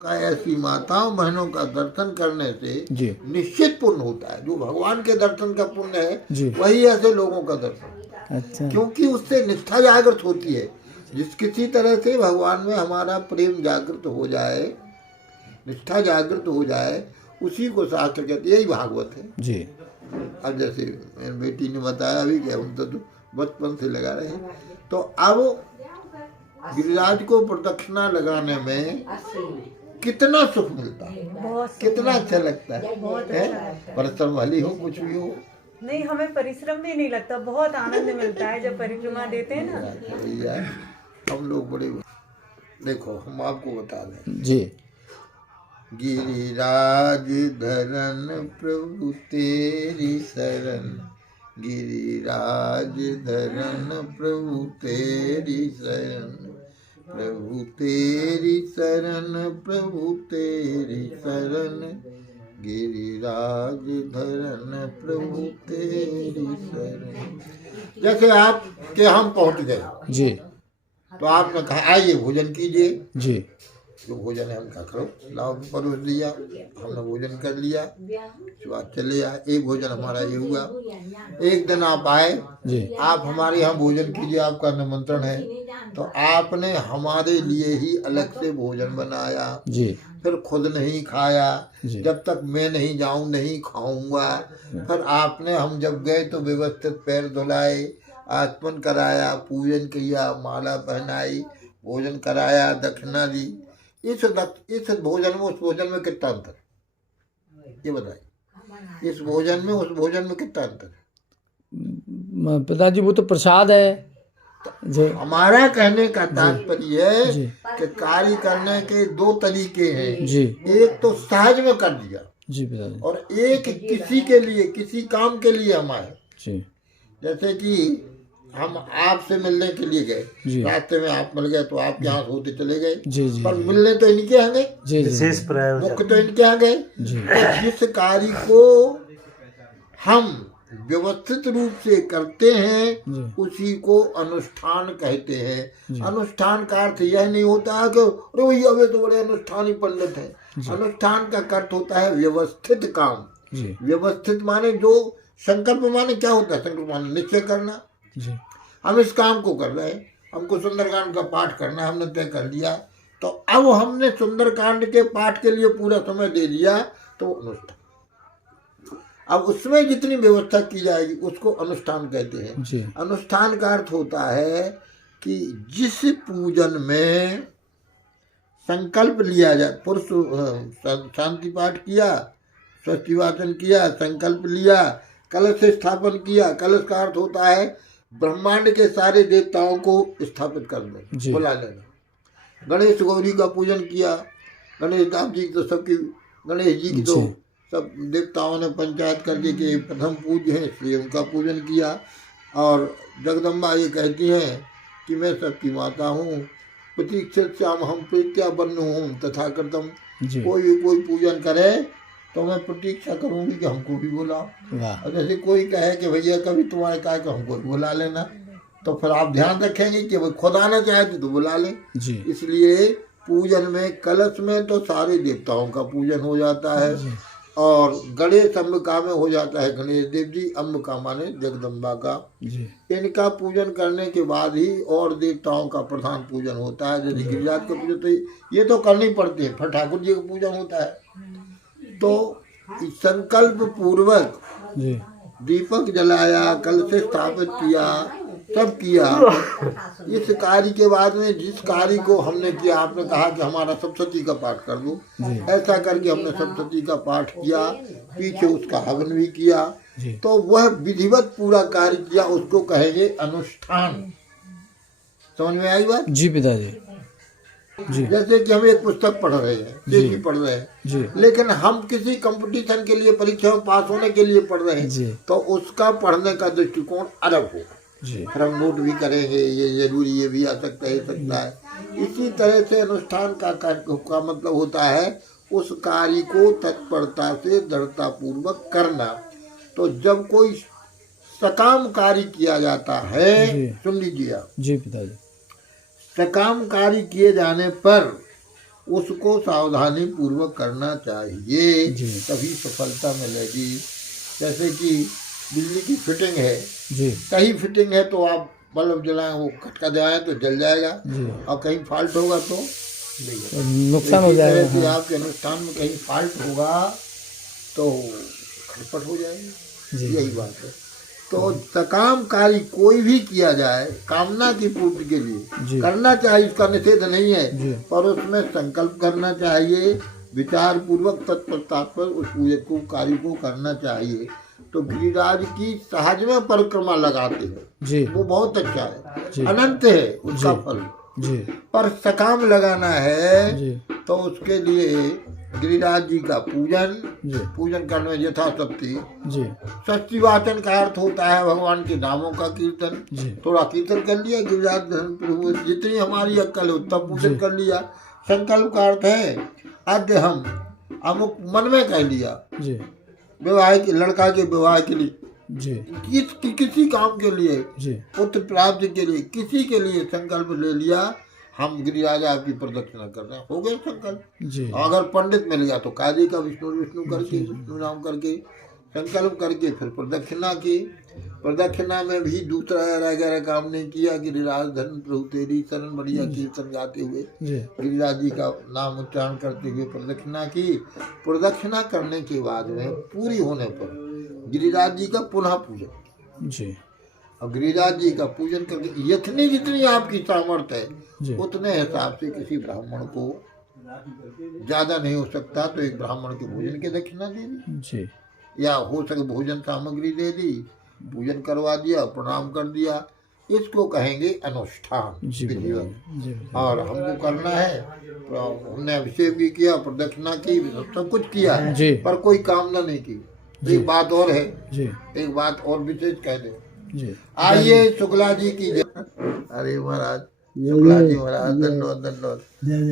का ऐसी माताओं बहनों का दर्शन करने से जी निश्चित पुण्य होता है। जो भगवान के दर्शन का पुण्य जी। है वही ऐसे लोगों का दर्शन, अच्छा क्योंकि उससे निष्ठा जागृत होती है। जिस किसी तरह से भगवान में हमारा प्रेम जागृत हो जाए, निष्ठा जागृत हो जाए, उसी को शास्त्र कहते, यही भागवत है। जी अब जैसे मेरी बेटी ने बताया अभी कि हम तो बचपन से लगा रहे हैं, तो अब गिरिराज को प्रदक्षिणा लगाने में कितना सुख मिलता है, कितना अच्छा लगता है, परिश्रम वाली हो कुछ भी हो, नहीं हमें परिश्रम भी नहीं लगता, बहुत आनंद मिलता है जब परिक्रमा देते हैं ना। भैया हम लोग बड़े, देखो हम आपको बता दें, जी गिरिराज धरन प्रभु तेरी शरण, गिरिराज धरन प्रभु तेरी शरण, प्रभु तेरी शरण, प्रभु तेरी शरण, गिरिराज धरन प्रभु तेरी शरण। जैसे आप के हम पहुंच गए जी तो आपने कहा आइए भोजन कीजिए, जी जो भोजन है हम क्या करो, लाओ परोस दिया, हमने भोजन कर लिया, सुबह चले आए, एक भोजन हमारा ये हुआ। एक दिन आप आए, जी आप हमारे यहाँ भोजन कीजिए, आपका निमंत्रण है, तो आपने हमारे लिए ही अलग से भोजन बनाया, जी फिर खुद नहीं खाया, जी। जब तक मैं नहीं जाऊं नहीं खाऊंगा। फिर आपने, हम जब गए तो व्यवस्थित पैर धुलाए, आचमन कराया, पूजन किया, माला पहनाई, भोजन कराया, दक्षिणा दी। इस भोजन में उस भोजन में कितना अंतर है, ये बताइए। इस भोजन में उस भोजन में कितना अंतर है? पिताजी वो तो प्रसाद है जी हमारा कहने का तात्पर्य है जी कि कार्य करने के दो तरीके हैं। जी एक तो सहज में कर दिया, जी पिताजी और एक किसी के लिए, किसी काम के लिए हम आए। जी जैसे कि हम आपसे मिलने के लिए गए, जी रास्ते में आप मिल गए तो आप यहाँ होते चले गए, जी जी पर मिलने तो इनके यहाँ गए, जी जी विशेष प्रयोजन। मुख्य तो इनके यहाँ गए। जी तो जिस कार्य को हम व्यवस्थित रूप से करते हैं जी उसी को अनुष्ठान कहते जी। हैं। अनुष्ठान का अर्थ यह नहीं होता है कि अरे भैया वे तो बड़े अनुष्ठानी पंडित हैं। अनुष्ठान का अर्थ होता है व्यवस्थित काम। जी व्यवस्थित माने जो संकल्प, माने क्या होता है संकल्प, माने निश्चय करना। जी हम इस काम को कर रहे हैं, हमको सुंदरकांड का पाठ करना है, हमने तय कर लिया, तो अब हमने सुंदरकांड के पाठ के लिए पूरा समय दे दिया, तो अनुष्ठान। अब उसमें जितनी व्यवस्था की जाएगी उसको अनुष्ठान कहते हैं। जी अनुष्ठान का अर्थ होता है कि जिस पूजन में संकल्प लिया जाए, पुरुष शांति पाठ किया, स्वस्ति वाचन किया, संकल्प लिया, कलश स्थापन किया। कलश का अर्थ होता है ब्रह्मांड के सारे देवताओं को स्थापित कर देना, बुला लेना। गणेश गौरी का पूजन किया, गणेश दाम जी तो सबकी, गणेश जी की तो सब देवताओं ने पंचायत कर दी कि प्रथम पूज्य हैं, इसलिए उनका पूजन किया। और जगदम्बा ये कहती हैं कि मैं सबकी माता हूँ, प्रतीक्षित श्याम हम प्रीत्या बन्नु हूँ तथा कृतम। कोई पूजन करे तो मैं प्रतीक्षा करूँगी कि हमको भी बुलाओ। और जैसे कोई कहे कि भैया कभी तुम्हारे कहा कि हमको भी बुला लेना, तो फिर आप ध्यान रखेंगे कि भाई खुद आना चाहते तो बुला लें। इसलिए पूजन में, कलश में तो सारे देवताओं का पूजन हो जाता है, और गणेश अंबिका में हो जाता है गणेश देव जी, अंबिका माने जगदम्बा का। इनका पूजन करने के बाद ही और देवताओं का प्रधान पूजन होता है। जैसे गिरिराज का पूजन तो ये तो करनी पड़ती है, फिर ठाकुर जी का पूजन होता है। तो संकल्प पूर्वक दीपक जलाया, कलश स्थापित किया, सब किया। इस कार्य के बाद में जिस कार्य को हमने किया, आपने कहा कि हमारा सप्तशती का पाठ कर दो, ऐसा करके हमने सप्तशती का पाठ किया, पीछे उसका हवन भी किया, तो वह विधिवत पूरा कार्य किया, उसको कहेंगे अनुष्ठान। समझ में आई बात? जी पिताजी जी। जैसे कि हम एक पुस्तक पढ़ रहे हैं, जी पढ़ रहे हैं जी, लेकिन हम किसी कंपटीशन के लिए, परीक्षा में पास होने के लिए पढ़ रहे हैं, तो उसका पढ़ने का दृष्टिकोण अलग होगा। फिर हम नोट भी करेंगे, ये जरूरी, ये भी आ सकता है, सकता है। इसी तरह से अनुष्ठान का मतलब होता है उस कार्य को तत्परता से दृढ़ता पूर्वक करना। तो जब कोई सकाम कार्य किया जाता है, सुन लीजिए आप जी पिताजी, सकाम कार्य किए जाने पर उसको सावधानी पूर्वक करना चाहिए, जी। तभी सफलता मिलेगी। जैसे कि बिजली की फिटिंग है, जी कहीं फिटिंग है तो आप बल्ब जलाएं, वो खटका दबाएं तो जल जाएगा, जी, और कहीं फॉल्ट होगा तो तो नुकसान हो इसी तरह जाएगा। से हाँ। आपके अनुष्ठान में कहीं फॉल्ट होगा तो खटपट हो जाएगी। जी यही बात है। तो सकाम कार्य कोई भी किया जाए कामना की पूर्ति के लिए जी। करना चाहिए, इसका निषेध नहीं है, जी। पर उसमें संकल्प करना चाहिए, विचार पूर्वक तत्पश्चात पर उस पूरे को कार्य को करना चाहिए। तो गिरिराज की सहज में परिक्रमा लगाते हैं, जी वो बहुत अच्छा जी। है, अनंत है उसका जी। फल। जी पर सकाम लगाना है जी तो उसके लिए गिरिराज जी का पूजन, जी पूजन करने में यथाशक्ति जी षष्ठी वाचन का अर्थ होता है भगवान के नामों का कीर्तन। जी थोड़ा कीर्तन कर लिया, गिरिराज धन प्रभु जितनी हमारी अक्कल है उतना पूजन जी। कर लिया। संकल्प का अर्थ है आद्य हम अमुक मन में कह लिया, जी विवाह के लड़का के विवाह के लिए, जी किसी काम के लिए, जी पुत्र प्राप्ति के लिए, किसी के लिए संकल्प ले लिया, हम गिरिराज आपकी प्रदक्षिणा कर रहे हैं, हो गए संकल्प। जी अगर पंडित मिल गया तो काजी का विष्णु विष्णु करके, विष्णु नाम करके संकल्प करके फिर प्रदक्षिणा की। प्रदक्षिणा में भी दूसरा वगैरह काम नहीं किया, गिरिराज धन प्रभु तेरी शरण, बढ़िया कीर्तन गाते हुए जी गिरिराज जी का नाम उच्चारण करते हुए प्रदक्षिणा की। प्रदक्षिणा करने के बाद में पूरी होने पर गिरिराज जी का पुनः पूजन, जी और गिरिराज जी का पूजन करके यथनी जितनी आपकी सामर्थ्य है जी उतने हिसाब से किसी ब्राह्मण को ज्यादा नहीं हो सकता तो एक ब्राह्मण के भोजन की दक्षिणा दे दी, जी या हो सके भोजन सामग्री दे दी, पूजन करवा दिया, प्रणाम कर दिया। इसको कहेंगे अनुष्ठान जी विधिवत। जी और हमको करना है, तो हमने अभिषेक भी किया, प्रदक्षिणा की, सब कुछ किया, जी। पर कोई कामना नहीं की। जी। एक बात और है, जी एक बात और विशेष कह दे। जी आइए शुक्ला जी की जय। अरे महाराज शुक्ला जी महाराज दंडोत दंडोत।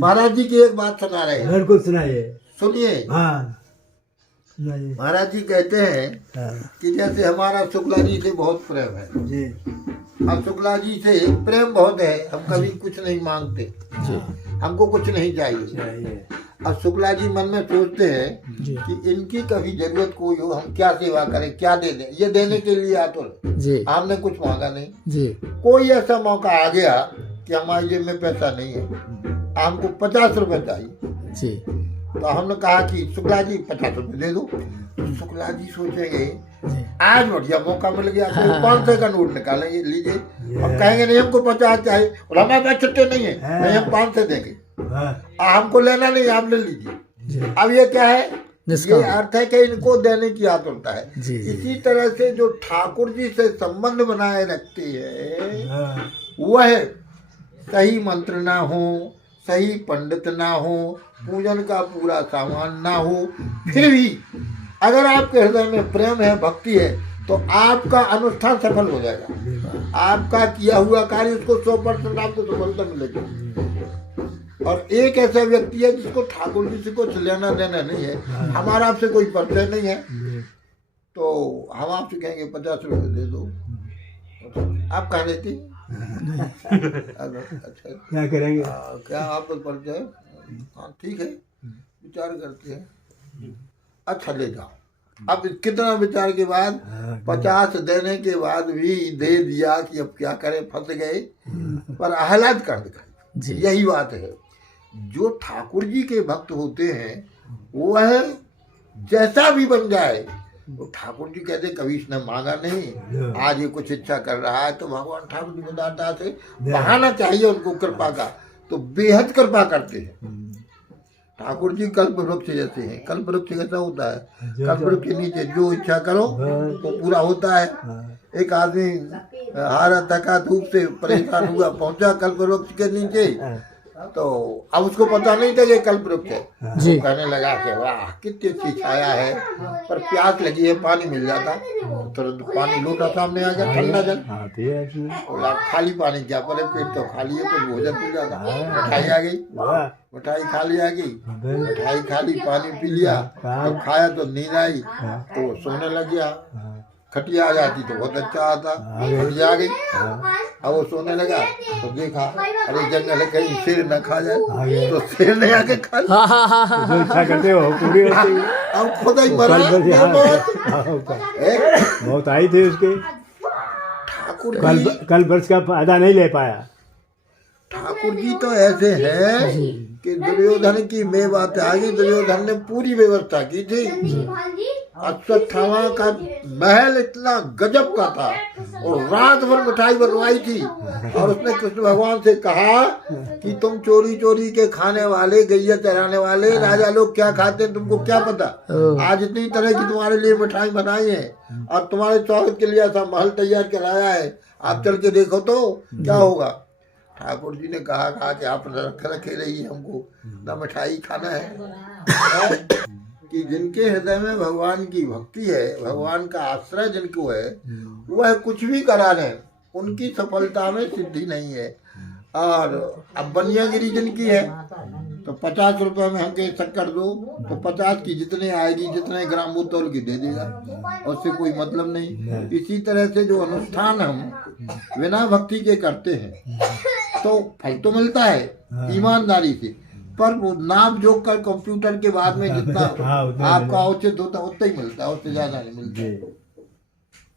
महाराज जी की एक बात सुना रहे हैं, बिल्कुल सुनाइए। सुनिए। हाँ सुनाइए। महाराज जी कहते हैं हाँ कि जैसे हमारा शुक्ला जी से बहुत प्रेम है, जी अब शुक्ला जी से प्रेम बहुत है, हम कभी कुछ नहीं मांगते, जी हमको कुछ नहीं चाहिए। चाहिए। अब शुक्ला जी मन में सोचते हैं जी कि इनकी कभी जरूरत कोई हो, हम क्या सेवा करें, क्या दे दें। ये देने के लिए आतुर, जी हमने कुछ मांगा नहीं। जी कोई ऐसा मौका आ गया कि हमारे जेब में पैसा नहीं है, हमको 50 रुपए चाहिए, जी तो हमने कहा कि शुक्ला जी 50 रुपए दे दो। तो शुक्ला जी सोचेंगे जी आज बढ़िया मौका मिल गया, कोई 500 का नोट निकालेंगे, लीजिए। अब कहेंगे नहीं हमको 50 चाहिए, और हमारे पास छुट्टे नहीं है, नहीं हम 500 देंगे, हाँ हमको लेना नहीं, आप ले लीजिए। जी अब ये क्या है, निष्काम। ये अर्थ है कि इनको देने की आतुरता है। जी, जी। इसी तरह से जो ठाकुर जी से संबंध बनाए रखते हैं, हाँ वह सही मंत्र ना हो, सही पंडित ना हो, पूजन का पूरा सामान ना हो, फिर भी अगर आपके हृदय में प्रेम है, भक्ति है, तो आपका अनुष्ठान सफल हो जाएगा। आपका किया हुआ कार्य उसको 100% आपको सफलता मिलेगी। और एक ऐसा व्यक्ति है जिसको ठाकुर जी से कुछ लेना देना नहीं है, हमारा आपसे कोई परिचय नहीं है, तो हम आपसे कहेंगे 50 रुपये दे दो, आप कहा लेती? अच्छा, क्या करेंगे? क्या आपको परिचय? हाँ ठीक है, विचार करते हैं, अच्छा ले जाओ। अब कितना विचार के बाद 50 देने के बाद भी दे दिया कि अब क्या करें, फंस गए, पर आह्लाद कर दिखाई। जी। यही बात है, जो ठाकुर जी के भक्त होते हैं वह जैसा भी बन जाए, तो ठाकुर जी कहते कभी इसने मांगा नहीं, आज ये कुछ इच्छा कर रहा है, तो भगवान ठाकुर जी उदारता से बहाना चाहिए उनको कृपा का, तो बेहद कृपा करते हैं। ठाकुर जी कल्प वृक्ष जैसे हैं। कल्प वृक्ष कैसा होता है, कल्प वृक्ष के नीचे जो इच्छा करो वो पूरा होता है। एक आदमी हारा थका धूप से परेशान हुआ, पहुंचा कल्प वृक्ष के नीचे, तो अब उसको पता नहीं था कि कल्प वृक्ष है। जी। वो कहने लगा कि वाह कितनी अच्छी छाया है, पर प्यास लगी है, पानी मिल जाता, तुरंत पानी लोटा सामने आ गया, ठंडा जल। बोला खाली पानी क्या पड़े, पेट तो खाली है, कुछ भोजन मिल जाता। मिठाई आ गई, मिठाई खा ली, आ गई मिठाई खा ली, पानी पी लिया, तो खाया तो नींद आई, तो सोने लग गया। खटिया आ जाती तो बहुत अच्छा आता। खटिया आ गई, अब वो सोने लगा तो देखा अरे जंगल है कहीं शेर न खा जाए, तो शेर ने आके खा लिया। हाँ हाँ हाँ जो इच्छा करते हो पूरी होती है। अब खुद ही मरा। बहुत आई थी उसके, ठाकुर जी, कल वर्ष का फायदा नहीं ले पाया। ठाकुर जी तो ऐसे हैं कि दुर्योधन की में बात आ गई, दुर्योधन ने पूरी व्यवस्था की थी। अश्वत्थामा का महल इतना गजब का था और रात भर मिठाई बनवाई थी, और उसने कृष्ण भगवान से कहा कि तुम चोरी चोरी के खाने वाले, गैया चराने वाले राजा लोग क्या खाते हैं तुमको क्या पता। आज इतनी तरह की तुम्हारे लिए मिठाई बनाई है और तुम्हारे स्वागत के लिए ऐसा महल तैयार कराया है, आप चल के देखो तो क्या होगा। ठाकुर जी ने कहा कि आप रखे रहिए, हमको ना मिठाई खाना है। कि जिनके हृदय में भगवान की भक्ति है, भगवान का आश्रय जिनको है, वह कुछ भी करा रहे, उनकी सफलता में सिद्धि नहीं है। और अब बनियागिरी जिनकी है तो 50 रुपए में हमके शक्कर दो तो 50 की जितने आएगी, जितने ग्राम वो तोल के दे देगा, उससे कोई मतलब नहीं। इसी तरह से जो अनुष्ठान हम बिना भक्ति के करते हैं तो फल तो मिलता है ईमानदारी से, पर वो नाप जोक कर कंप्यूटर के बाद में जितना आपका औचित होता है उतना ही मिलता है, उससे ज्यादा नहीं मिलता।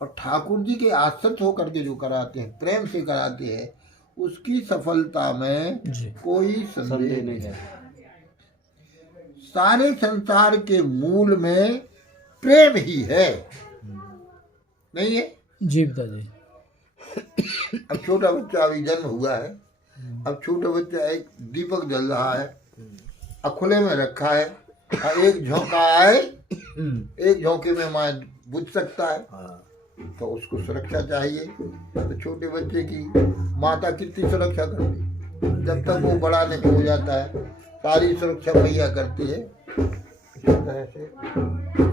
और ठाकुर जी के आश्रित होकर के जो कराते हैं, प्रेम से कराते हैं, उसकी सफलता में कोई संदेह नहीं है। सारे संसार के मूल में प्रेम ही है, नहीं है जी पिताजी। अब छोटा बच्चा अभी जन्म हुआ है, अब छोटा बच्चा एक दीपक जल रहा है, अब खुले में रखा है, एक झोंका आए, एक झोंके में माँ बुझ सकता है, तो उसको सुरक्षा चाहिए। तो छोटे बच्चे की माता कितनी सुरक्षा करती, जब तक वो बड़ा नहीं हो जाता है सारी सुरक्षा भैया करती है। इस तरह से